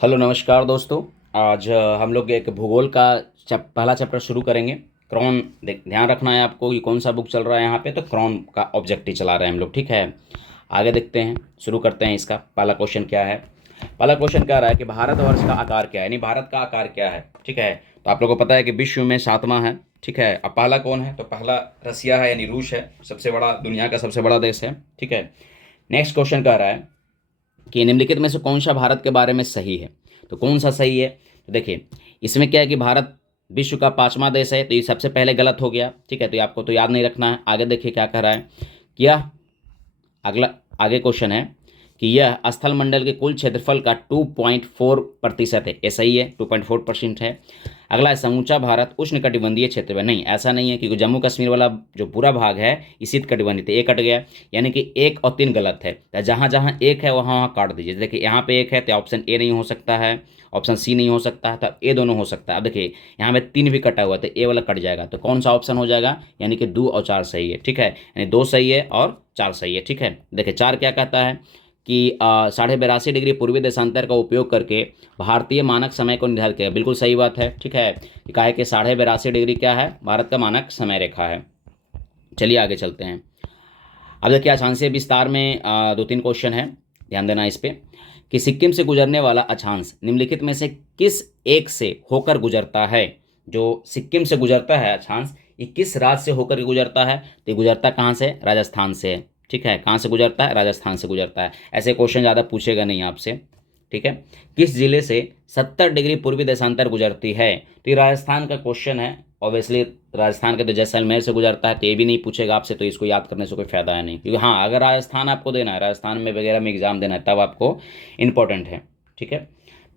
Hello नमस्कार दोस्तों। आज हम लोग एक भूगोल का पहला चैप्टर शुरू करेंगे। क्रॉन ध्यान रखना है आपको कि कौन सा बुक चल रहा है यहाँ पे। तो क्रॉन का ऑब्जेक्टिव चला रहे हैं हम लोग, ठीक है। आगे देखते हैं, शुरू करते हैं। इसका पहला क्वेश्चन क्या है। पहला क्वेश्चन क्या रहा है कि भारतवर्ष का आकार क्या है, यानी भारत का आकार क्या है, ठीक है। तो आप लोगों को पता है कि विश्व में सातवां है, ठीक है। अब पहला कौन है, तो पहला रसिया है, यानी रूस है। सबसे बड़ा, दुनिया का सबसे बड़ा देश है, ठीक है। नेक्स्ट क्वेश्चन कह रहा है कि निम्नलिखित में से कौन सा भारत के बारे में सही है। तो कौन सा सही है, तो देखिए इसमें क्या है कि भारत विश्व का पांचवा देश है, तो ये सबसे पहले गलत हो गया, ठीक है। तो ये आपको तो याद नहीं रखना है। आगे देखिए क्या कह रहा है कि यह अगला आगे क्वेश्चन है कि यह स्थल मंडल के कुल क्षेत्रफल का 2.4% है। ये सही है, 2.4% है। अगला है समूचा भारत उष्णकटिबंधीय क्षेत्र में। नहीं, ऐसा नहीं है, क्योंकि जम्मू कश्मीर वाला जो पूरा भाग है ये शीतकटिबंधीय थे, एक कट गया। यानी कि 1 और 3 गलत है। तो जहाँ जहाँ एक है वहाँ वहाँ काट दीजिए। देखिए यहाँ पे एक है तो ऑप्शन ए नहीं हो सकता है, ऑप्शन सी नहीं हो सकता है, तो ए दोनों हो सकता है। अब देखिए यहाँ पे 3 भी कटा हुआ है, तो ए वाला कट जाएगा। तो कौन सा ऑप्शन हो जाएगा, यानी कि 2 और 4 सही है, ठीक है। यानी 2 सही है और 4 सही है, ठीक है। देखिए 4 क्या कहता है कि 82.5 डिग्री पूर्वी देशांतर का उपयोग करके भारतीय मानक समय को निर्धारित किया। बिल्कुल सही बात है, ठीक है। कहा है कि 82.5 डिग्री क्या है, भारत का मानक समय रेखा है। चलिए आगे चलते हैं। अब देखिए अक्षांशीय विस्तार में 2-3 क्वेश्चन है, ध्यान देना इस पे कि सिक्किम से गुजरने वाला अक्षांश निम्नलिखित में से किस एक से होकर गुजरता है। जो सिक्किम से गुजरता है अक्षांश, ये किस राज्य से होकर के गुजरता है। तो ये गुजरता कहाँ से, राजस्थान से है, ठीक है। कहाँ से गुजरता है, राजस्थान से गुजरता है। ऐसे क्वेश्चन ज़्यादा पूछेगा नहीं आपसे, ठीक है। किस जिले से 70 डिग्री पूर्वी देशांतर गुजरती है। तो ये राजस्थान का क्वेश्चन है, ऑब्वियसली राजस्थान के तो जैसलमेर से गुजरता है, तो ये भी नहीं पूछेगा आपसे, तो इसको याद करने से कोई फायदा है नहीं। क्योंकि हाँ, अगर राजस्थान आपको देना है, राजस्थान में वगैरह में एग्जाम देना है, तब आपको इंपॉर्टेंट है, ठीक है।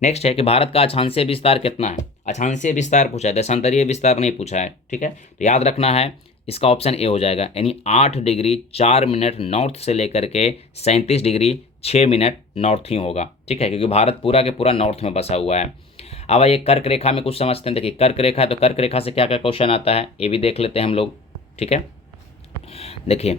नेक्स्ट है कि भारत का अक्षांशीय विस्तार कितना है। अक्षांशीय विस्तार पूछा है, देशांतरीय विस्तार नहीं पूछा है, ठीक है। तो याद रखना है, इसका ऑप्शन ए हो जाएगा, यानी 8 डिग्री 4 मिनट नॉर्थ से लेकर के 37 डिग्री 6 मिनट नॉर्थ ही होगा, ठीक है। क्योंकि भारत पूरा के पूरा नॉर्थ में बसा हुआ है। अब आइए कर्क रेखा में कुछ समझते हैं। देखिए कर्क रेखा है, तो कर्क रेखा से क्या क्या क्वेश्चन आता है ये भी देख लेते हैं हम लोग, ठीक है। देखिए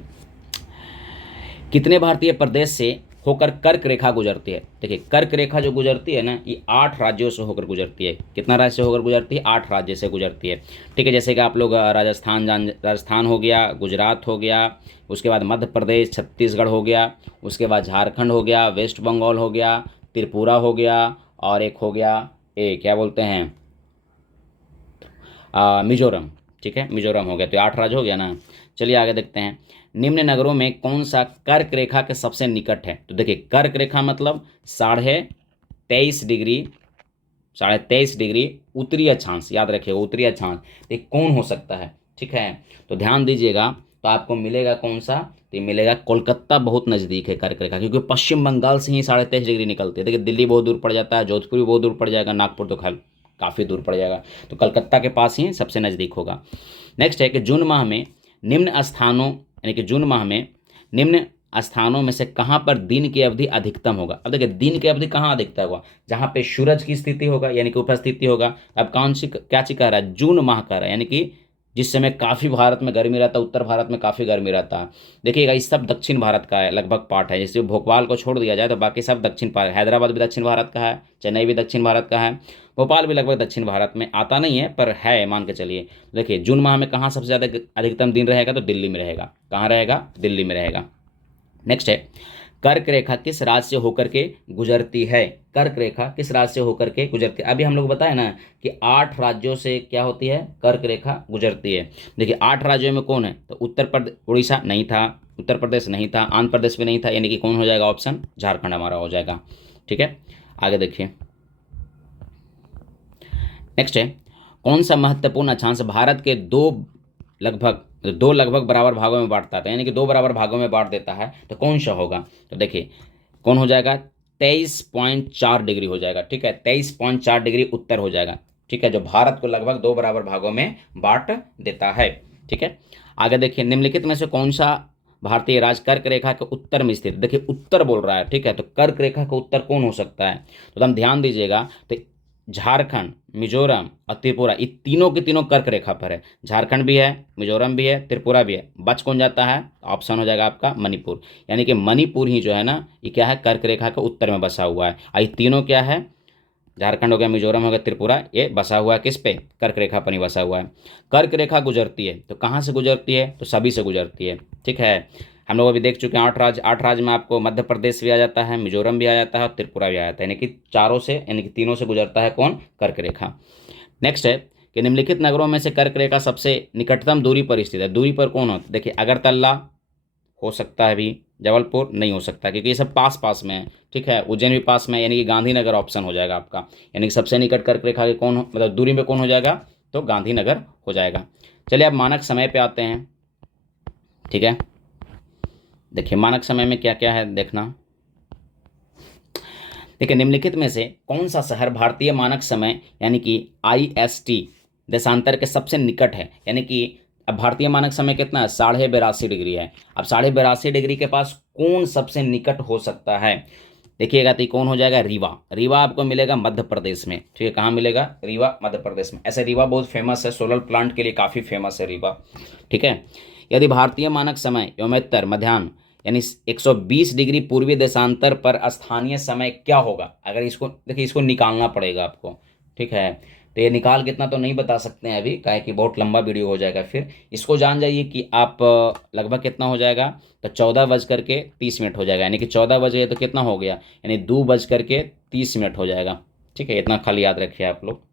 कितने भारतीय प्रदेश से होकर कर्क रेखा गुजरती है। देखिए कर्क रेखा जो गुजरती है ना, ये 8 राज्यों से होकर गुजरती है। कितना राज्य से होकर गुजरती है, 8 राज्य से गुजरती है, ठीक है। जैसे कि आप लोग राजस्थान हो गया, गुजरात हो गया, उसके बाद मध्य प्रदेश, छत्तीसगढ़ हो गया, उसके बाद झारखंड हो गया, वेस्ट बंगाल हो गया, त्रिपुरा हो गया, और एक हो गया, ए क्या बोलते हैं, मिजोरम, ठीक है। मिजोरम हो गया, तो 8 राज्य हो गया ना। चलिए आगे देखते हैं। निम्न नगरों में कौन सा कर्क रेखा के सबसे निकट है। तो देखिए कर्क रेखा मतलब 23.5 डिग्री, 23.5 डिग्री उत्तरी अक्षांश, याद रखिए उत्तरी अक्षांश। तो ये कौन हो सकता है, ठीक है। तो ध्यान दीजिएगा, तो आपको मिलेगा कौन सा, तो ये मिलेगा कोलकाता। बहुत नज़दीक है कर्क रेखा, क्योंकि पश्चिम बंगाल से ही 23.5 डिग्री निकलती है। देखिए दिल्ली बहुत दूर पड़ जाता है, जोधपुर भी बहुत दूर पड़ जाएगा, नागपुर तो खैर काफ़ी दूर पड़ जाएगा। तो कलकत्ता के पास ही सबसे नज़दीक होगा। नेक्स्ट है कि जून माह में निम्न स्थानों, यानी कि जून माह में निम्न स्थानों में से कहाँ पर दिन की अवधि अधिकतम होगा। अब देखिए दिन की अवधि कहाँ अधिकतम होगा, जहाँ पे सूरज की स्थिति होगा, यानी कि उपस्थिति होगा। अब कौन सी क्या चीज कह रहा है, जून माह कह रहा है, यानी कि जिस समय काफ़ी भारत में गर्मी रहता है, उत्तर भारत में काफ़ी गर्मी रहता है। देखिएगा इस सब दक्षिण भारत का है, लगभग पार्ट है। जैसे भोपाल को छोड़ दिया जाए तो बाकी सब दक्षिण भारत, हैदराबाद भी दक्षिण भारत का है, चेन्नई भी दक्षिण भारत का है, भोपाल भी लगभग दक्षिण भारत में आता नहीं है पर है, मान के चलिए। देखिए जून माह में कहाँ सबसे ज़्यादा अधिकतम दिन रहेगा, तो दिल्ली में रहेगा। कहाँ रहेगा, दिल्ली में रहेगा। नेक्स्ट है कर्क रेखा किस राज्य से होकर के गुजरती है। कर्क रेखा किस राज्य से होकर के गुजरती है। अभी हम लोग बताए ना कि 8 राज्यों से क्या होती है, कर्क रेखा गुजरती है। देखिए 8 राज्यों में कौन है, तो उत्तर प्रदेश, उड़ीसा नहीं था, उत्तर प्रदेश नहीं था, आंध्र प्रदेश भी नहीं था, यानी कि कौन हो जाएगा, ऑप्शन झारखंड हमारा हो जाएगा, ठीक है। आगे देखिए नेक्स्ट है कौन सा महत्वपूर्ण अक्षांश भारत के दो लगभग बराबर भागों में बांटता है, यानी कि 2 बराबर भागों में बांट देता है। तो कौन सा होगा, तो देखिए कौन हो जाएगा, 23.4 डिग्री हो जाएगा, ठीक है। 23.4 डिग्री उत्तर हो जाएगा, ठीक है, जो भारत को लगभग 2 बराबर भागों में बांट देता है, ठीक है। आगे देखिए निम्नलिखित में से कौन सा भारतीय राज्य कर्क रेखा के उत्तर में स्थित। देखिए उत्तर बोल रहा है, ठीक है, तो कर्क रेखा का उत्तर कौन हो सकता है, तो हम ध्यान दीजिएगा। तो झारखंड, मिजोरम और त्रिपुरा, ये तीनों के तीनों कर्क रेखा पर है। झारखंड भी है, मिजोरम भी है, त्रिपुरा भी है। बच कौन जाता है, ऑप्शन हो जाएगा आपका मणिपुर, यानी कि मणिपुर ही जो है ना, ये क्या है, कर्क रेखा के उत्तर में बसा हुआ है। और ये तीनों क्या है, झारखंड हो गया, मिजोरम हो गया, त्रिपुरा, ये बसा हुआ है किस पे, कर्क रेखा पर ही बसा हुआ है। कर्क रेखा गुजरती है तो कहाँ से गुजरती है, तो सभी से गुजरती है, ठीक है। हम लोग अभी देख चुके हैं 8 राज्य, 8 राज्य में आपको मध्य प्रदेश भी आ जाता है, मिजोरम भी आ जाता है और त्रिपुरा भी आ जाता है, यानी कि चारों से, यानी कि तीनों से गुजरता है कौन, कर्क रेखा। नेक्स्ट है कि निम्नलिखित नगरों में से कर्क रेखा सबसे निकटतम दूरी पर स्थित है। दूरी पर कौन होता है, देखिए अगरतला हो सकता है भी, जबलपुर नहीं हो सकता क्योंकि ये सब पास पास में है, ठीक है। उज्जैन भी पास में है, यानी कि गांधीनगर ऑप्शन हो जाएगा आपका, यानी कि सबसे निकट कर्क रेखा के कौन मतलब दूरी में कौन हो जाएगा, तो गांधीनगर हो जाएगा। चलिए अब मानक समय पे आते हैं, ठीक है। देखिए मानक समय में क्या क्या है देखना। देखिए निम्नलिखित में से कौन सा शहर भारतीय मानक समय यानी कि IST देशांतर के सबसे निकट है, यानी कि अब भारतीय मानक समय कितना है, 82.5 डिग्री है। अब 82.5 डिग्री के पास कौन सबसे निकट हो सकता है, देखिएगा तो कौन हो जाएगा, रीवा। रीवा आपको मिलेगा मध्य प्रदेश में, ठीक है। कहाँ मिलेगा, रीवा मध्य प्रदेश में। ऐसे रीवा बहुत फेमस है, सोलर प्लांट के लिए काफ़ी फेमस है रीवा, ठीक है। यदि भारतीय मानक समय योमेत्तर मध्याह्न यानी 120 डिग्री पूर्वी देशांतर पर स्थानीय समय क्या होगा, अगर इसको देखिए, इसको निकालना पड़ेगा आपको, ठीक है। तो ये निकाल कितना तो नहीं बता सकते हैं अभी, काहे कि बहुत लंबा वीडियो हो जाएगा फिर। इसको जान जाइए कि आप लगभग कितना हो जाएगा, तो 14:30 हो जाएगा, यानी कि 14 बजे तो कितना हो गया, यानी 2:30 हो जाएगा, ठीक है। इतना खाली याद रखिए आप लोग।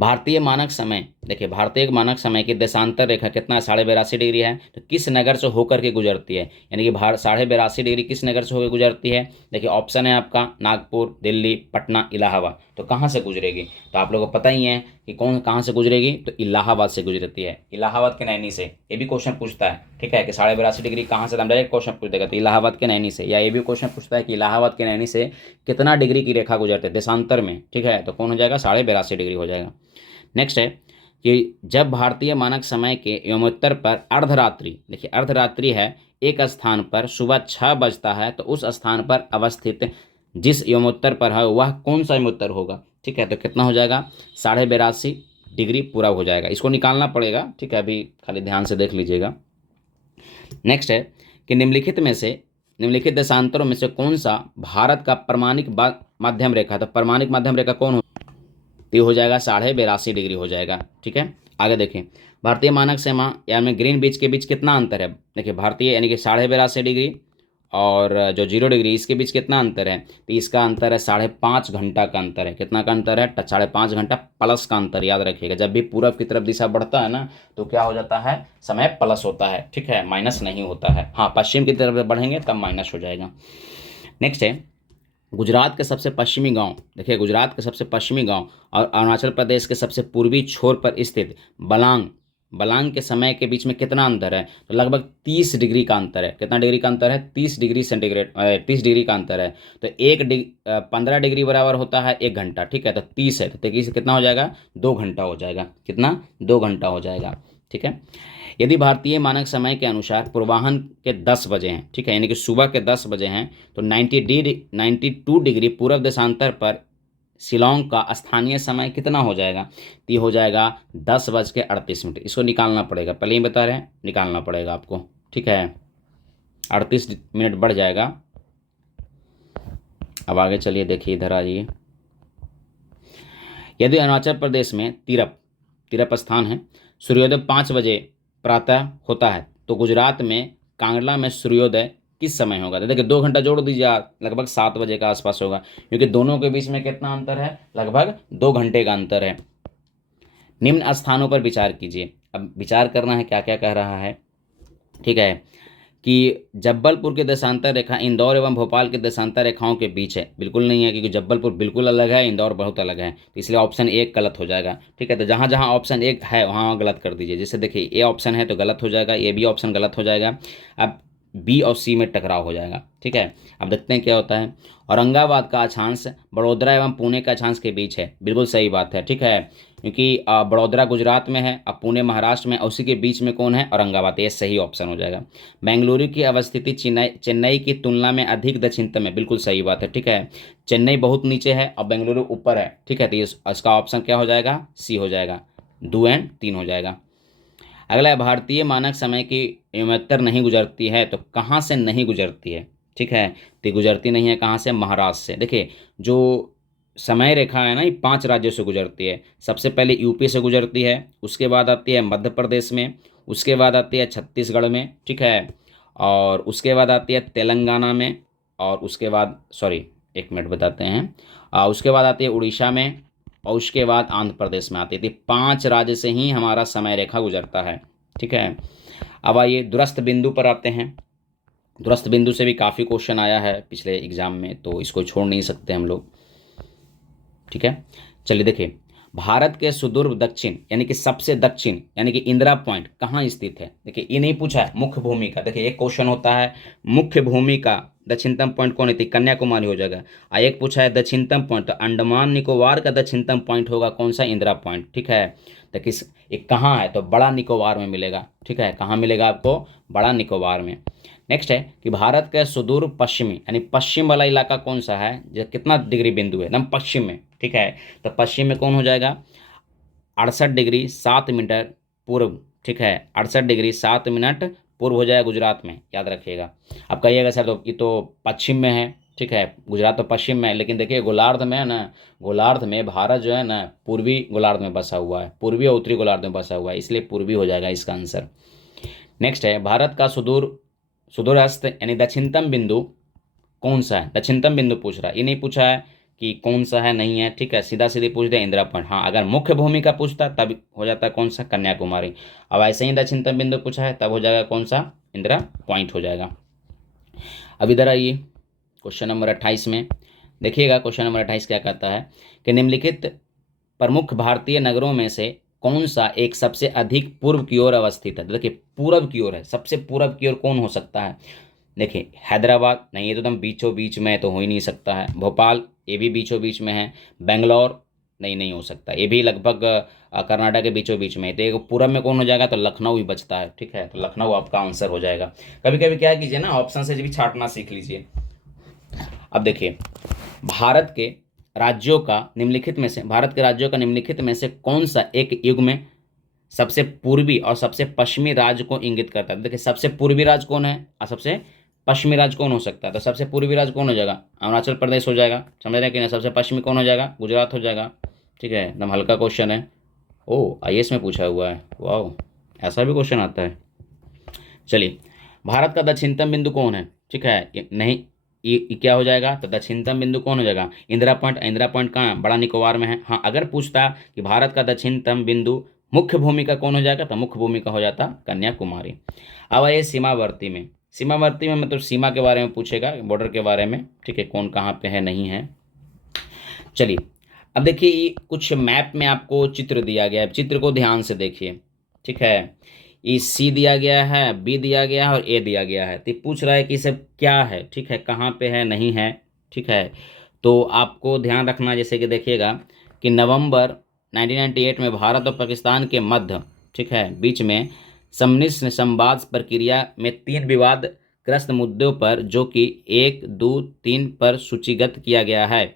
भारतीय मानक समय, देखिए भारतीय मानक समय की देशांतर रेखा कितना है, 82.5 डिग्री है। तो किस नगर से होकर के गुजरती है, यानी कि 82.5 डिग्री किस नगर से होकर गुजरती है, देखिए ऑप्शन है आपका नागपुर, दिल्ली, पटना, इलाहाबाद। तो कहाँ से गुजरेगी, तो आप लोगों को पता ही है कि कौन कहाँ से गुजरेगी, तो इलाहाबाद से गुजरती है, इलाहाबाद के नैनी से। ये भी क्वेश्चन पूछता है, ठीक है, कि 82.5 डिग्री कहाँ से, डायरेक्ट क्वेश्चन पूछ देगा, तो इलाहाबाद के नैनी से। या ये भी क्वेश्चन पूछता है कि इलाहाबाद के नैनी से कितना डिग्री की रेखा गुजरते हैं देशांतर में, ठीक है। तो कौन हो जाएगा, 82.5 डिग्री हो जाएगा। नेक्स्ट है कि जब भारतीय मानक समय के योमोत्तर पर अर्धरात्रि, देखिए अर्धरात्रि है, एक स्थान पर सुबह 6 बजता है, तो उस स्थान पर अवस्थित जिस योमोत्तर पर है वह कौन सा योमोत्तर होगा, ठीक है। तो कितना हो जाएगा, 82.5 डिग्री पूरा हो जाएगा। इसको निकालना पड़ेगा, ठीक है, अभी खाली ध्यान से देख लीजिएगा। नेक्स्ट है कि निम्नलिखित देशांतरों में से कौन सा भारत का प्रमाणिक माध्यम रेखा, तो प्रमाणिक माध्यम रेखा कौन हो, तो ये हो जाएगा 82.5 डिग्री हो जाएगा, ठीक है। आगे देखें, भारतीय मानक समय यानी ग्रीन बीच के बीच कितना अंतर है, देखिए भारतीय यानी कि 82.5 डिग्री और जो 0 डिग्री इसके बीच कितना अंतर है, तो इसका अंतर है 5.5 घंटा का अंतर है। कितना का अंतर है, 5.5 घंटा प्लस का अंतर, याद रखिएगा। जब भी पूरब की तरफ दिशा बढ़ता है ना, तो क्या हो जाता है, समय प्लस होता है, ठीक है, माइनस नहीं होता है। हाँ, पश्चिम की तरफ बढ़ेंगे तब माइनस हो जाएगा। नेक्स्ट है गुजरात के सबसे पश्चिमी गांव, देखिए गुजरात के सबसे पश्चिमी गांव और अरुणाचल प्रदेश के सबसे पूर्वी छोर पर स्थित बलांग, बलांग के समय के बीच में कितना अंतर है, तो लगभग 30 डिग्री का अंतर है। कितना डिग्री का अंतर है, 30 डिग्री सेंटीग्रेड, 30 डिग्री का अंतर है। तो 15 डिग्री बराबर होता है 1 घंटा, ठीक है। तो 30 है तो 30 कितना हो जाएगा, 2 घंटा हो जाएगा। कितना, 2 घंटा हो जाएगा, ठीक है। यदि भारतीय मानक समय के अनुसार पूर्वाह्न के 10 बजे हैं, ठीक है, यानी कि सुबह के 10 बजे हैं, तो 92 डिग्री पूर्व देशांतर पर शिलोंग का स्थानीय समय कितना हो जाएगा, तो ये हो जाएगा 10:38। इसको निकालना पड़ेगा, पहले ही बता रहे हैं, निकालना पड़ेगा आपको, ठीक है। 38 मिनट बढ़ जाएगा। अब आगे चलिए, देखिए इधर आइए। यदि अरुणाचल प्रदेश में तिरप स्थान है, सूर्योदय 5 बजे प्रातः होता है, तो गुजरात में कांगड़ा में सूर्योदय किस समय होगा, तो देखिए 2 घंटा जोड़ दीजिए आप, लगभग 7 बजे का आसपास होगा, क्योंकि दोनों के बीच में कितना अंतर है, लगभग 2 घंटे का अंतर है। निम्न स्थानों पर विचार कीजिए, अब विचार करना है क्या क्या कह रहा है, ठीक है। कि जब्बलपुर की देशांतर रेखा इंदौर एवं भोपाल की देशांतर रेखाओं के बीच है, बिल्कुल नहीं है, क्योंकि जब्बलपुर बिल्कुल अलग है, इंदौर बहुत अलग है, तो इसलिए ऑप्शन 1 गलत हो जाएगा, ठीक है। तो जहाँ जहाँ ऑप्शन 1 है वहाँ गलत कर दीजिए। जैसे देखिए ए ऑप्शन है तो गलत हो जाएगा, ए बी ऑप्शन गलत हो जाएगा, अब बी और सी में टकराव हो जाएगा, ठीक है। अब देखते हैं क्या होता है। औरंगाबाद का अक्षांश बड़ोदरा एवं पुणे के अक्षांश के बीच है, बिल्कुल सही बात है, ठीक है, क्योंकि बड़ोदरा गुजरात में है, अब पुणे महाराष्ट्र में, उसी के बीच में कौन है, औरंगाबाद, ये सही ऑप्शन हो जाएगा। बेंगलुरु की अवस्थिति चेन्नई की तुलना में अधिक दक्षिणतम है, बिल्कुल सही बात है, ठीक है। चेन्नई बहुत नीचे है और बेंगलुरु ऊपर है, ठीक है। तो इसका ऑप्शन क्या हो जाएगा, सी हो जाएगा, 2 एंड 3 हो जाएगा। अगला है भारतीय मानक समय की योमोत्तर नहीं गुजरती है, तो कहाँ से नहीं गुजरती है, ठीक है। तो गुजरती नहीं है कहाँ से, महाराष्ट्र से। देखिए जो समय रेखा है ना, ये 5 राज्यों से गुजरती है। सबसे पहले यूपी से गुजरती है, उसके बाद आती है मध्य प्रदेश में, उसके बाद आती है छत्तीसगढ़ में, ठीक है, और उसके बाद आती है तेलंगाना में, और उसके बाद सॉरी, एक मिनट बताते हैं, उसके बाद आती है उड़ीसा में, और उसके बाद आंध्र प्रदेश में आती थी। 5 राज्य से ही हमारा समय रेखा गुजरता है, ठीक है। अब आइए दूरस्थ बिंदु पर आते हैं। दूरस्थ बिंदु से भी काफ़ी क्वेश्चन आया है पिछले एग्जाम में, तो इसको छोड़ नहीं सकते हम लोग, ठीक है। चलिए देखिए, भारत के सुदूर दक्षिण यानी कि सबसे दक्षिण यानी कि इंदिरा पॉइंट कहाँ स्थित है। देखिए ये नहीं पूछा है मुख्य भूमि का, देखिए एक क्वेश्चन होता है मुख्य भूमि का दक्षिणतम पॉइंट कौन है, कन्याकुमारी हो जाएगा। और एक पूछा है दक्षिणतम पॉइंट, तो अंडमान निकोबार का दक्षिणतम पॉइंट होगा कौन सा, इंदिरा पॉइंट, ठीक है। तो किस एक कहाँ है, तो बड़ा निकोबार में मिलेगा, ठीक है। कहाँ मिलेगा आपको, बड़ा निकोबार में। नेक्स्ट है कि भारत का सुदूर पश्चिमी यानी पश्चिम वाला इलाका कौन सा है, जो कितना डिग्री बिंदु है, एकदम पश्चिम में, ठीक है। तो पश्चिम में कौन हो जाएगा, 68 डिग्री 7 मिनट पूर्व, ठीक है। 68 डिग्री 7 मिनट पूर्व हो जाएगा गुजरात में, याद रखिएगा। अब कहिएगा सर तो ये तो पश्चिम में है, ठीक है, गुजरात तो पश्चिम में है, लेकिन देखिए गोलार्ध में है ना, गोलार्ध में भारत जो है ना पूर्वी गोलार्ध में बसा हुआ है, पूर्वी और उत्तरी गोलार्ध में बसा हुआ है, इसलिए पूर्वी हो जाएगा इसका आंसर। नेक्स्ट है भारत का सुदूरस्थ यानी दक्षिणतम बिंदु कौन सा है, दक्षिणतम बिंदु पूछ रहा है, ये नहीं पूछा है कि कौन सा है, नहीं है, ठीक है, सीधा सीधी पूछ दे इंदिरा पॉइंट। हाँ अगर मुख्य भूमि का पूछता तब हो जाता कौन सा, कन्याकुमारी। अब ऐसे ही दक्षिणतम बिंदु पूछा है तब हो जाएगा कौन सा, इंदिरा पॉइंट हो जाएगा। अब इधर आइए क्वेश्चन नंबर 28 में देखिएगा, क्वेश्चन नंबर 28 क्या कहता है कि निम्नलिखित प्रमुख भारतीय नगरों में से कौन सा एक सबसे अधिक पूर्व की ओर अवस्थित है। तो देखिए पूर्व की ओर है, सबसे पूर्व की ओर कौन हो सकता है, देखिए हैदराबाद नहीं, ये तो एकदम बीचों बीच में है, तो हो ही नहीं सकता है। भोपाल ये भी बीचों बीच में है। बेंगलोर नहीं, नहीं हो सकता, ये भी लगभग कर्नाटक के बीचों बीच में है। तो एक पूरब में कौन हो जाएगा, तो लखनऊ ही बचता है, ठीक है, तो लखनऊ आपका आंसर हो जाएगा। कभी कभी क्या कीजिए ना, ऑप्शन से भी छांटना सीख लीजिए। अब देखिए भारत के राज्यों का निम्नलिखित में से, भारत के राज्यों का निम्नलिखित में से कौन सा एक युग में सबसे पूर्वी और सबसे पश्चिमी राज्य को इंगित करता है। देखिए सबसे पूर्वी राज्य कौन है और सबसे पश्चिमी राज्य कौन हो सकता है, तो सबसे पूर्वी राज्य कौन हो जाएगा, अरुणाचल प्रदेश हो जाएगा, समझ रहे हैं कि नहीं। सबसे पश्चिमी कौन हो जाएगा, गुजरात हो जाएगा, ठीक है, एकदम हल्का क्वेश्चन है। ओ आईएएस में पूछा हुआ है, वाह, ऐसा भी क्वेश्चन आता है। चलिए भारत का दक्षिणतम बिंदु कौन है, ठीक है, नहीं ये क्या हो जाएगा, तो दक्षिणतम बिंदु कौन हो जाएगा, इंदिरा पॉइंट। इंदिरा पॉइंट कहाँ है, बड़ा निकोबार में है। हाँ अगर पूछता कि भारत का दक्षिणतम बिंदु मुख्य भूमि का कौन हो जाएगा, तो मुख्य भूमि का हो जाता कन्याकुमारी। अब आइए सीमावर्ती में, सीमावर्ती में मतलब सीमा के बारे में पूछेगा, बॉर्डर के बारे में, ठीक है, कौन कहाँ पे है नहीं है। चलिए अब देखिए ये कुछ मैप में आपको चित्र दिया गया है, चित्र को ध्यान से देखिए, ठीक है। ये सी दिया गया है, बी दिया गया है और ए दिया गया है, तो ये पूछ रहा है कि ये सब क्या है, ठीक है, कहाँ पे है नहीं है, ठीक है। तो आपको ध्यान रखना, जैसे कि देखिएगा कि नवंबर 1998 में भारत और पाकिस्तान के मध्य, ठीक है, बीच में सम्मिश्र संवाद प्रक्रिया में 3 विवादग्रस्त मुद्दों पर, जो कि 1, 2, 3 पर सूचीगत किया गया है,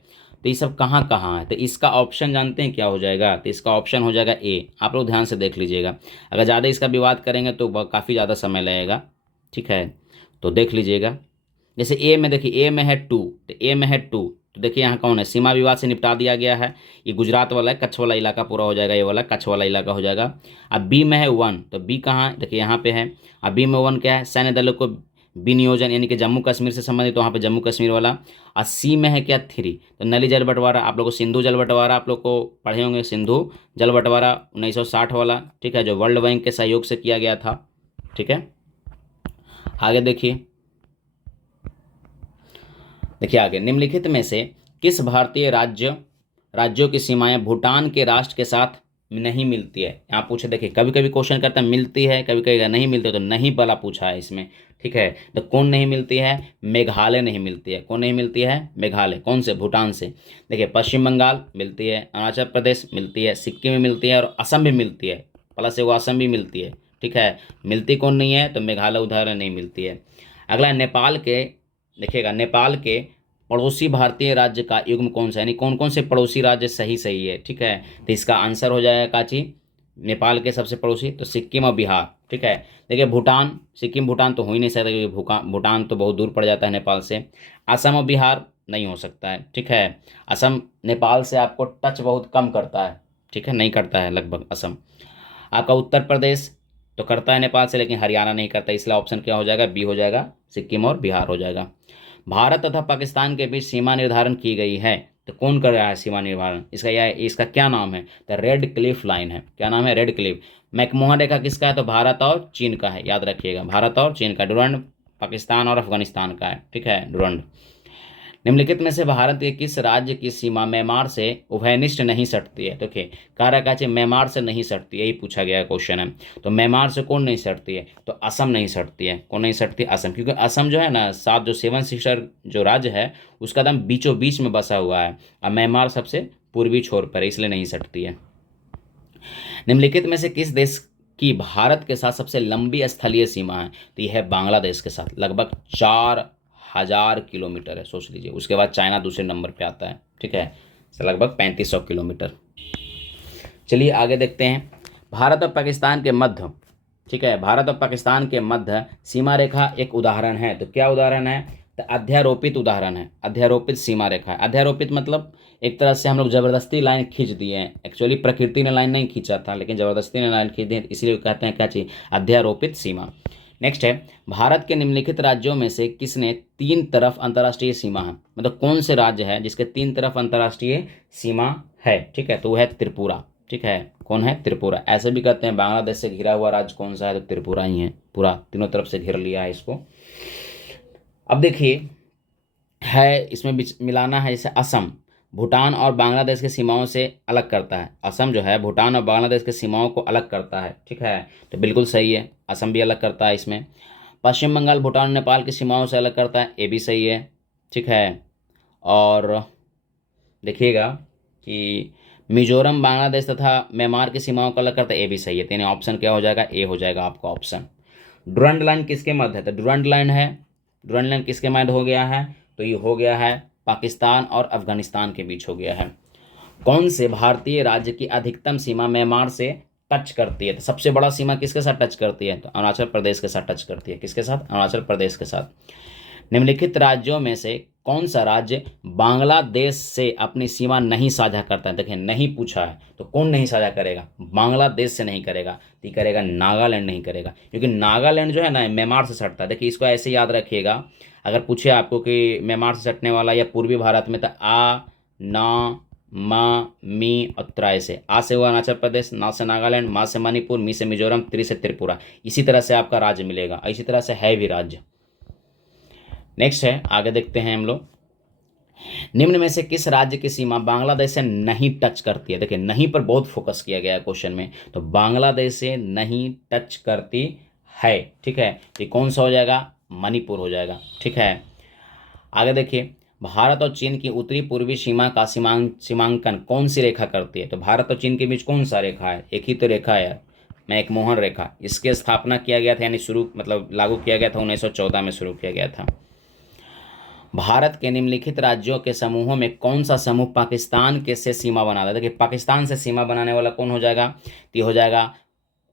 तो ये सब कहाँ कहाँ है। तो इसका ऑप्शन जानते हैं क्या हो जाएगा, तो इसका ऑप्शन हो जाएगा ए। आप लोग ध्यान से देख लीजिएगा, अगर ज़्यादा इसका विवाद करेंगे तो काफ़ी ज़्यादा समय लगेगा, ठीक है, तो देख लीजिएगा। जैसे ए में देखिए, ए में है 2, तो ए में है 2, तो देखिए यहाँ कौन है, सीमा विवाद से निपटा दिया गया है, ये गुजरात वाला है, कच्छ वाला इलाका पूरा हो जाएगा, ये वाला कच्छ वाला इलाका हो जाएगा। अब बी में है 1, तो बी कहाँ है, देखिए यहाँ पे है। अब बी में 1 क्या है, सैन्य दलों को विनियोजन यानी कि जम्मू कश्मीर से संबंधित, तो वहाँ पे जम्मू कश्मीर वाला। और सी में है क्या 3, तो नली जल बंटवारा, आप लोग को सिंधु जल बंटवारा आप लोग को पढ़े होंगे, सिंधु जल बंटवारा 1960 वाला, ठीक है, जो वर्ल्ड बैंक के सहयोग से किया गया था, ठीक है। आगे देखिए, देखिए आगे, निम्नलिखित में से किस भारतीय राज्यों की सीमाएं भूटान के राष्ट्र के साथ नहीं मिलती है। यहाँ पूछे, देखिए कभी कभी क्वेश्चन करता है मिलती है, कभी कभी नहीं मिलती है, तो नहीं वाला पूछा है इसमें, ठीक है। तो कौन नहीं मिलती है, मेघालय नहीं मिलती है। कौन नहीं मिलती है, मेघालय, कौन से, भूटान से। देखिए पश्चिम बंगाल मिलती है, अरुणाचल प्रदेश मिलती है, सिक्किम में मिलती है और असम भी मिलती है, प्लस वो असम भी मिलती है, ठीक है। मिलती कौन नहीं है, तो मेघालय उधर नहीं मिलती है। अगला नेपाल के, देखिएगा नेपाल के पड़ोसी भारतीय राज्य का युग्म कौन सा, यानी कौन कौन से पड़ोसी राज्य सही सही है, ठीक है। तो इसका आंसर हो जाएगा काची, नेपाल के सबसे पड़ोसी, तो सिक्किम और बिहार, ठीक है। देखिए भूटान, सिक्किम भूटान तो हो ही नहीं सकता, क्योंकि भूटान तो बहुत दूर पड़ जाता है नेपाल से। असम और बिहार नहीं हो सकता है, ठीक है। असम नेपाल से आपको टच बहुत कम करता है, ठीक है, नहीं करता है लगभग असम। आपका उत्तर प्रदेश तो करता है नेपाल से, लेकिन हरियाणा नहीं करता, इसलिए ऑप्शन क्या हो जाएगा, बी हो जाएगा, सिक्किम और बिहार हो जाएगा। भारत तथा पाकिस्तान के बीच सीमा निर्धारण की गई है, तो कौन कर रहा है सीमा निर्धारण, इसका क्या नाम है, तो रेड क्लिफ लाइन है। क्या नाम है, रेड क्लिफ। मैकमोहन रेखा किसका है, तो भारत और चीन का है, याद रखिएगा, भारत और चीन का। डुरंड पाकिस्तान और अफगानिस्तान का है, ठीक है, डुरंड। निम्नलिखित में से भारत के किस राज्य की सीमा म्यांमार से उभयनिष्ठ नहीं सटती है, देखिए काराकाची म्यांमार से नहीं सटती है, यही पूछा गया क्वेश्चन है। तो म्यांमार से कौन नहीं सटती है, तो असम नहीं सटती है। कौन नहीं सटती, असम, क्योंकि असम जो है ना, सात जो सेवन सिस्टर जो राज्य है उसका एकदम बीचों बीच में बसा हुआ है, और म्यांमार सबसे पूर्वी छोर पर है, इसलिए नहीं सटती है। निम्नलिखित में से किस देश की भारत के साथ सबसे लंबी स्थलीय सीमा है, तो यह है बांग्लादेश के साथ, लगभग 4000 किलोमीटर है, सोच लीजिए। उसके बाद चाइना दूसरे नंबर पे आता है, ठीक है, लगभग 3500 किलोमीटर। चलिए आगे देखते हैं। भारत और पाकिस्तान के मध्य, ठीक है, भारत और पाकिस्तान के मध्य सीमा रेखा एक उदाहरण है, तो क्या उदाहरण है, तो अध्यारोपित उदाहरण है, अध्यारोपित सीमा रेखा है। अध्यारोपित मतलब एक तरह से हम लोग जबरदस्ती लाइन खींच दिए हैं, एक्चुअली प्रकृति ने लाइन नहीं खींचा था, लेकिन जबरदस्ती ने लाइन खींच दी, इसलिए कहते हैं क्या चीज, अध्यारोपित सीमा। नेक्स्ट है, भारत के निम्नलिखित राज्यों में से किसने तीन तरफ अंतर्राष्ट्रीय सीमा है, मतलब कौन से राज्य है जिसके तीन तरफ अंतर्राष्ट्रीय सीमा है, ठीक है, तो वह है त्रिपुरा, ठीक है, कौन है, त्रिपुरा। ऐसे भी कहते हैं बांग्लादेश से घिरा हुआ राज्य कौन सा है, तो त्रिपुरा ही है, पूरा तीनों तरफ से घेर लिया है इसको। अब देखिए, है इसमें मिलाना है, जैसे असम भूटान और बांग्लादेश की सीमाओं से अलग करता है, असम जो है भूटान और बांग्लादेश की सीमाओं को अलग करता है, ठीक है, तो बिल्कुल सही है, असम भी अलग करता है इसमें। पश्चिम बंगाल भूटान और नेपाल की सीमाओं से अलग करता है, ये भी सही है, ठीक है। और देखिएगा कि मिजोरम बांग्लादेश तथा म्यांमार की सीमाओं को अलग करता है, ये भी सही है, यानी ऑप्शन क्या हो जाएगा, ए हो जाएगा आपका ऑप्शन। डुरंड लाइन किसके मध्य है, तो डुरंड लाइन है, डुरंड लाइन किसके मध्य हो गया है, तो ये हो गया है पाकिस्तान और अफगानिस्तान के बीच हो गया है। कौन से भारतीय राज्य की अधिकतम सीमा म्यांमार से टच करती है, तो सबसे बड़ा सीमा किसके साथ टच करती है, तो अरुणाचल प्रदेश के साथ टच करती है, किसके साथ, अरुणाचल प्रदेश के साथ। निम्नलिखित राज्यों में से कौन सा राज्य बांग्लादेश से अपनी सीमा नहीं साझा करता है, देखिए नहीं पूछा है, तो कौन नहीं साझा करेगा, बांग्लादेश से नहीं करेगा, तो ये करेगा नागालैंड नहीं करेगा, क्योंकि नागालैंड जो है ना म्यांमार से सटता है। देखिए इसको ऐसे याद रखिएगा, अगर पूछे आपको कि म्यांमार से सटने वाला या पूर्वी भारत में, तो आ, ना, मा, मी और त्राय से, आ से हुआ अरुणाचल प्रदेश, ना से नागालैंड, मा से मणिपुर, मी से मिजोरम, त्रि से त्रिपुरा, इसी तरह से आपका राज्य मिलेगा, इसी तरह से है भी राज्य। नेक्स्ट है, आगे देखते हैं हम लोग। निम्न में से किस राज्य की सीमा बांग्लादेश से नहीं टच करती है, देखिए नहीं पर बहुत फोकस किया गया है क्वेश्चन में, तो बांग्लादेश से नहीं टच करती है, ठीक है, ये कौन सा हो जाएगा, मणिपुर हो जाएगा, ठीक है। आगे देखिए, भारत और चीन की उत्तरी पूर्वी सीमा का सीमांकन कौन सी रेखा करती है, तो भारत और चीन के बीच कौन सा रेखा है, एक ही तो रेखा है यार, मैकमोहन रेखा, इसकी स्थापना किया गया था, यानी शुरू मतलब लागू किया गया था 1914 में शुरू किया गया था। भारत के निम्नलिखित राज्यों के समूहों में कौन सा समूह पाकिस्तान के से सीमा बनाता है, देखिए पाकिस्तान से सीमा बनाने वाला कौन हो जाएगा, तो ये हो जाएगा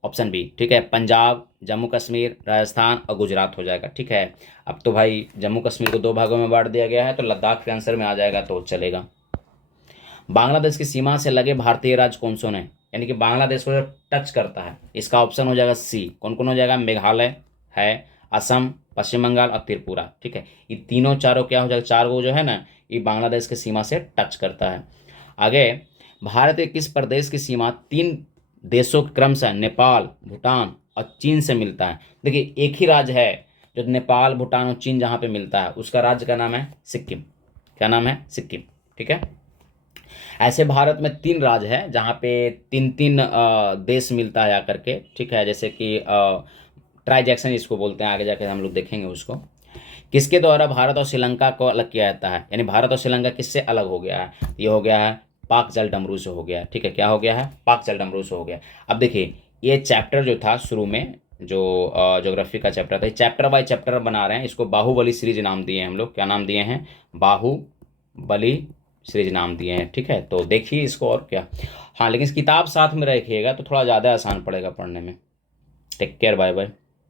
ऑप्शन बी, ठीक है, पंजाब, जम्मू कश्मीर, राजस्थान और गुजरात हो जाएगा, ठीक है। अब तो भाई जम्मू कश्मीर को दो भागों में बांट दिया गया है, तो लद्दाख के आंसर में आ जाएगा तो चलेगा। बांग्लादेश की सीमा से लगे भारतीय राज्य कौन से हैं, यानी कि बांग्लादेश को जो टच करता है, इसका ऑप्शन हो जाएगा सी, कौन कौन हो जाएगा, मेघालय है, असम, पश्चिम बंगाल और त्रिपुरा, ठीक है, ये तीनों चारों क्या हो जाएगा, चार वो जो है ना, ये बांग्लादेश की सीमा से टच करता है। आगे, भारत के किस प्रदेश की सीमा तीन देशों के क्रम से नेपाल, भूटान और चीन से मिलता है, देखिए एक ही राज्य है जो नेपाल, भूटान और चीन जहाँ पे मिलता है, उसका राज्य का नाम है सिक्किम, क्या नाम है, सिक्किम, ठीक है। ऐसे भारत में तीन राज्य है जहाँ पे तीन तीन देश मिलता है आकर के, ठीक है, जैसे कि ट्राइजैक्शन इसको बोलते हैं, आगे जाकर हम लोग देखेंगे उसको। किसके द्वारा भारत और श्रीलंका को अलग किया जाता है, यानी भारत और श्रीलंका किससे अलग हो गया है, ये हो गया है पाक जल डमरू से हो गया, ठीक है, क्या हो गया है, पाक जल डमरू से हो गया। अब देखिए ये चैप्टर जो था शुरू में, जो ज्योग्राफी का चैप्टर था, चैप्टर बाय चैप्टर बना रहे हैं, इसको बाहुबली सीरीज नाम दिए हैं हम लोग, क्या नाम दिए हैं, बाहुबली सीरीज नाम दिए हैं, ठीक है, तो देखिए इसको और क्या। हाँ लेकिन इस किताब साथ में रखिएगा तो थोड़ा ज़्यादा आसान पड़ेगा पढ़ने में। Take care, bye bye.